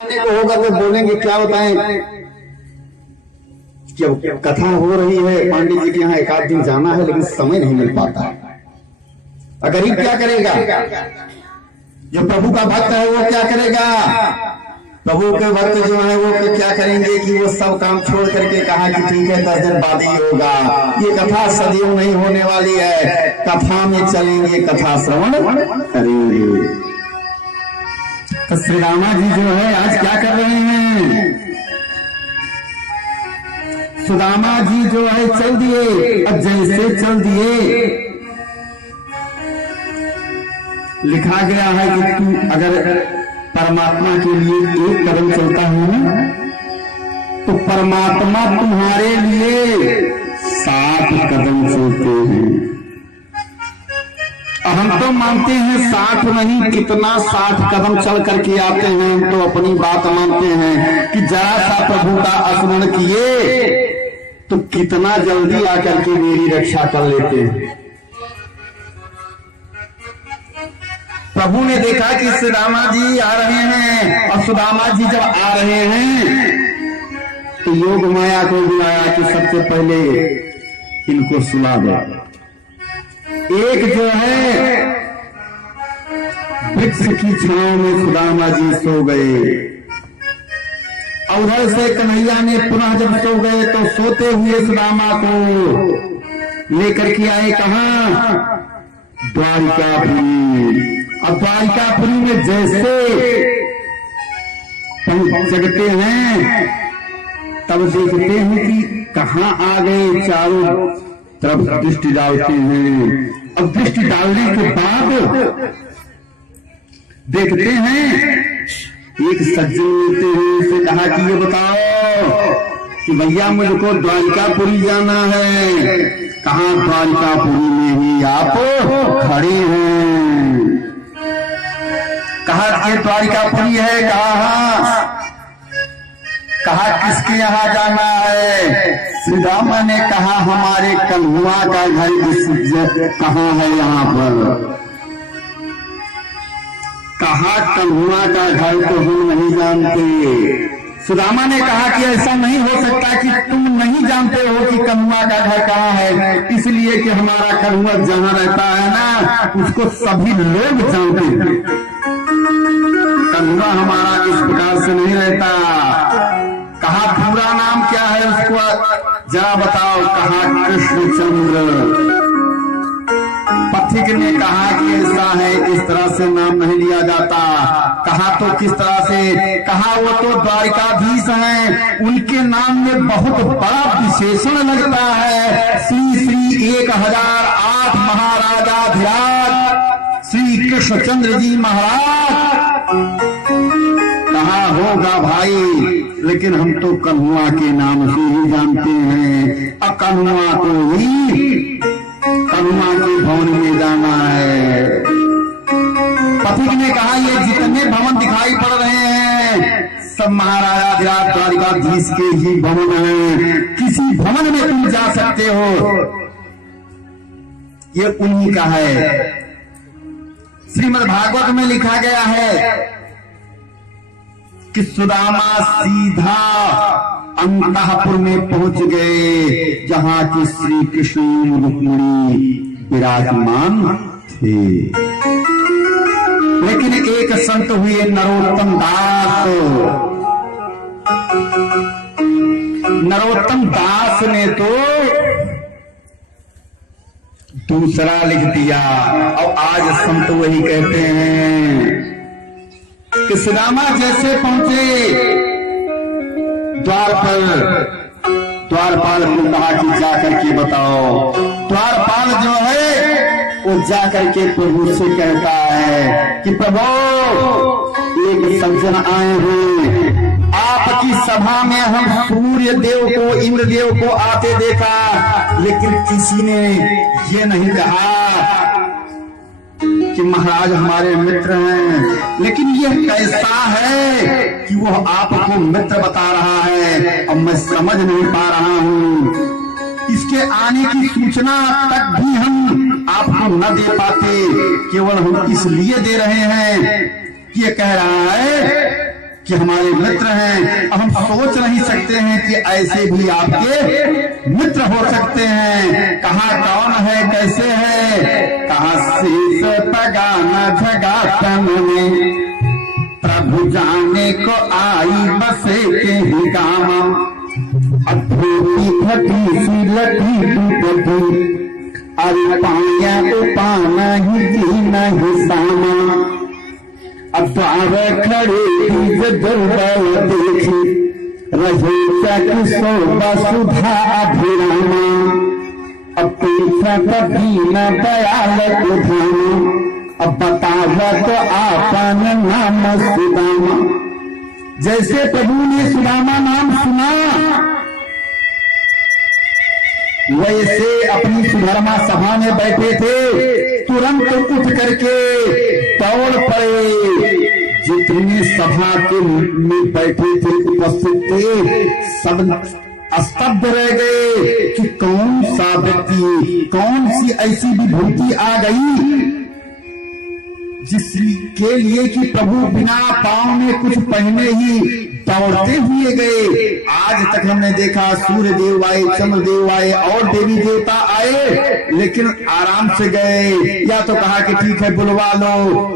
को होकर के बोलेंगे क्या बताएं। जब कथा हो रही है पांडित जी के यहाँ एक आध दिन जाना है, लेकिन समय नहीं मिल पाता है। गरीब क्या करेगा? जो प्रभु का भक्त है वो क्या करेगा? प्रभु के भक्त जो है वो क्या करेंगे कि वो सब काम छोड़ करके कहा कि ठीक है 10 दिन बाद ही होगा। ये कथा सदियों नहीं होने वाली है, कथा में चलेंगे, कथा श्रवण करेंगे। तो श्री रामा जी जो है आज क्या कर रहे हैं? सुदामा जी जो है चल दिए, अब जैसे चल दिए लिखा गया है कि तू अगर परमात्मा के लिए एक कदम चलता है ना, तो परमात्मा तुम्हारे लिए 7 कदम चलते हैं। हम तो मानते हैं 60 नहीं, कितना 60 कदम चल करके आते हैं। हम तो अपनी बात मानते हैं कि जरा सा प्रभु का स्मरण किए तो कितना जल्दी आकर के मेरी रक्षा कर लेते हैं। प्रभु ने देखा कि सुदामा जी आ रहे हैं, और सुदामा जी जब आ रहे हैं तो योग माया को बुलाया कि सबसे पहले इनको सुला दो। एक जो है वृक्ष की छांव में सुदामा जी सो गए, उधर से कन्हैया ने पुनः जब सो गए तो सोते हुए सुदामा को लेकर के आए कहां? द्वारिकापुरी। अब द्वारिकापुरी में जैसे जगते हैं तब देखते हैं कि कहां आ गए, चारों तरफ दृष्टि डालते हैं। अब दृष्टि डालने के बाद देखते हैं एक सज्जन मिलते हैं, उसे कहा कि ये बताओ कि भैया मुझको द्वारिकापुरी जाना है। कहां? द्वारिकापुरी में ही आप खड़े हैं। कहा ये द्वारिकापुरी है? कहा किसके यहाँ जाना है? श्री राम ने कहा हमारे कन्हुआ का घर कहाँ है यहाँ पर? कहा कन्हुआ का घर तो हम नहीं जानते। सुदामा ने कहा कि ऐसा नहीं हो सकता कि तुम नहीं जानते हो कि कन्हुआ का घर कहाँ है, इसलिए कि हमारा कन्हुआ जहाँ रहता है ना उसको सभी लोग जानते हैं। कन्हुआ हमारा इस प्रकार से नहीं रहता। कहा पूरा नाम क्या है उसको जरा बताओ। कहा कृष्णचंद्र। पथिक ने कहा कि ऐसा है, इस तरह से नाम नहीं लिया जाता। कहा तो किस तरह से? कहा वो तो द्वारिकाधीश हैं, उनके नाम में बहुत बड़ा विशेषण लगता है। श्री श्री 1008 महाराजाधिराज श्री कृष्णचंद्र जी महाराज। कहा होगा भाई, लेकिन हम तो कन्हुआ के नाम से ही जानते हैं। अब कन्हुआ को ही कन्हुआ के भवन में जाना है। पथिक ने कहा ये जितने भवन दिखाई पड़ रहे हैं सब महाराजाधिराज द्वारिकाधीश के ही भवन हैं, किसी भवन में तुम जा सकते हो, ये उन्हीं का है। श्रीमद् भागवत में लिखा गया है कि सुदामा सीधा अंतःपुर में पहुंच गए जहां की श्री कृष्ण रुक्मिणी विराजमान थे। लेकिन एक संत हुए नरोत्तम दास। नरोत्तम दास ने तो दूसरा लिख दिया, और आज संत वही कहते हैं कि सुदामा जैसे पहुंचे द्वारपाल को कहा कि जाकर के बताओ। द्वारपाल जो है वो जाकर के प्रभु से कहता है कि प्रभु एक सज्जन आए हैं, आपकी सभा में हम सूर्य देव को, इंद्र देव को आते देखा, लेकिन किसी ने ये नहीं कहा कि महाराज हमारे मित्र हैं। लेकिन यह कैसा है कि वो आपको मित्र बता रहा है, अब मैं समझ नहीं पा रहा हूँ। इसके आने की सूचना तक भी हम आपको न दे पाते, केवल हम इसलिए दे रहे हैं कि ये कह रहा है कि हमारे मित्र हैं। अब हम सोच नहीं सकते हैं कि ऐसे भी आपके मित्र हो सकते हैं। कहा कौन है, कैसे है, कहा शीश पगाना झगा तन में, प्रभु जाने को आई बसे के ही काम, अधूरी फटी सी लटी टूटी, अरे पाया उपाना ही जीना ही सामा, अब द्वार खड़े जल देखी, रहे चक शोभा सुधा अभिरामा, अब पीछा कभी न दयाल उधामा, अब बतावा तो आपन नाम सुदामा। जैसे प्रभु ने सुदामा नाम सुना, वैसे अपनी सुधर्मा सभा में बैठे थे, तुरंत उठ करके दौड़ पड़े। जितने सभा के में बैठे थे, उपस्थित थे, सब स्तब्ध रह गए कि कौन सा व्यक्ति, कौन सी ऐसी विभूति आ गई जिसके लिए कि प्रभु बिना पांव में कुछ पहने ही दौड़ते हुए गए। आज तक हमने देखा सूर्य देव आए, चंद्र देव आए और देवी देवता आए, लेकिन आराम से गए, या तो कहा कि ठीक है बुलवा लो,